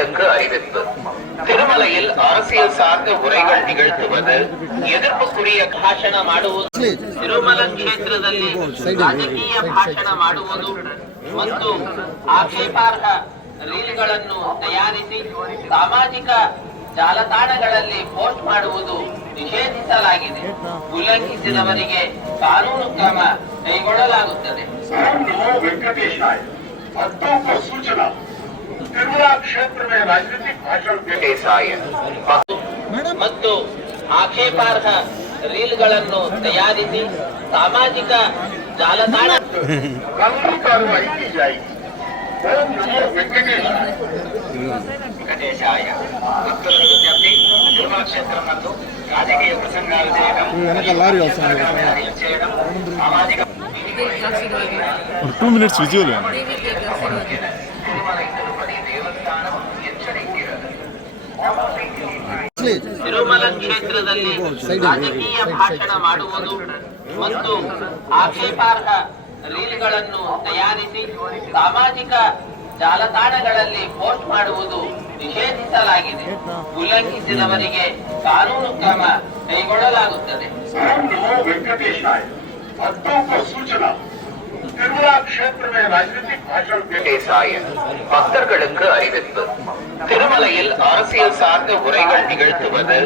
பக்தர்களுக்கு அறிவிப்பு. திருமலையில் அரசியல் சார்ந்த உரைகள் நிகழ்த்துவது, ಎದುರ್ಪುರಿಯ ಭಾಷಣ ಮಾಡುವುದು, ತಿರುಮಲ ಕ್ಷೇತ್ರದಲ್ಲಿ ರಾಜಕೀಯ ಭಾಷಣ ಮಾಡುವುದು ಮತ್ತು ಆಕ್ಷೇಪಾರ್ಹ ರೀಲ್ಗಳನ್ನು ತಯಾರಿಸಿ ಸಾಮಾಜಿಕ ಜಾಲತಾಣಗಳಲ್ಲಿ ಪೋಸ್ಟ್ ಮಾಡುವುದು ನಿಷೇಧಿಸಲಾಗಿದೆ. ಉಲ್ಲಂಘಿಸಿದವರಿಗೆ ಕಾನೂನು ಕ್ರಮ ಕೈಗೊಳ್ಳಲಾಗುತ್ತದೆ. सूचना तिरुमला क्षेत्र में राजनीतिक भाषण ಮತ್ತು ಆಕ್ಷೇಪಾರ್ಹ ರೀಲ್ಗಳನ್ನು ತಯಾರಿಸಿ ಸಾಮಾಜಿಕ ಜಾಲತಾಣ कार्रवाई की जाएगी. ವೆಂಕಟೇಶಾಯ. ಭಕ್ತರು ವಿಜ್ಞಪ್ತಿ, ತಿರುಮಲ ಕ್ಷೇತ್ರ ಮತ್ತು ರಾಜಕೀಯ ಪ್ರಸಂಗಾలు చేయడం, చేయడం, సామాజిక 2 minutes visual. ತಿರುಮಲ ಕ್ಷೇತ್ರದಲ್ಲಿ ರಾಜಕೀಯ ಭಾಷಣ ಮಾಡುವುದು ಮತ್ತು ಆಕ್ಷೇಪಾರ್ಹ ರೀಲ್ಗಳನ್ನು ತಯಾರಿಸಿ ಸಾಮಾಜಿಕ ಜಾಲತಾಣಗಳಲ್ಲಿ ಪೋಸ್ಟ್ ಮಾಡುವುದು ನಿಷೇಧಿಸಲಾಗಿದೆ. ಉಲ್ಲಂಘಿಸಿದವರಿಗೆ ಕಾನೂನು ಕ್ರಮ ಕೈಗೊಳ್ಳಲಾಗುತ್ತದೆ. सूचना तिरुमला क्षेत्र में राजनीतिक भाषण பக்தர்களுக்கு அறிவிப்பு. திருமலையில் அரசியல் சார்ந்த உரைகள் நிகழ்த்துவது,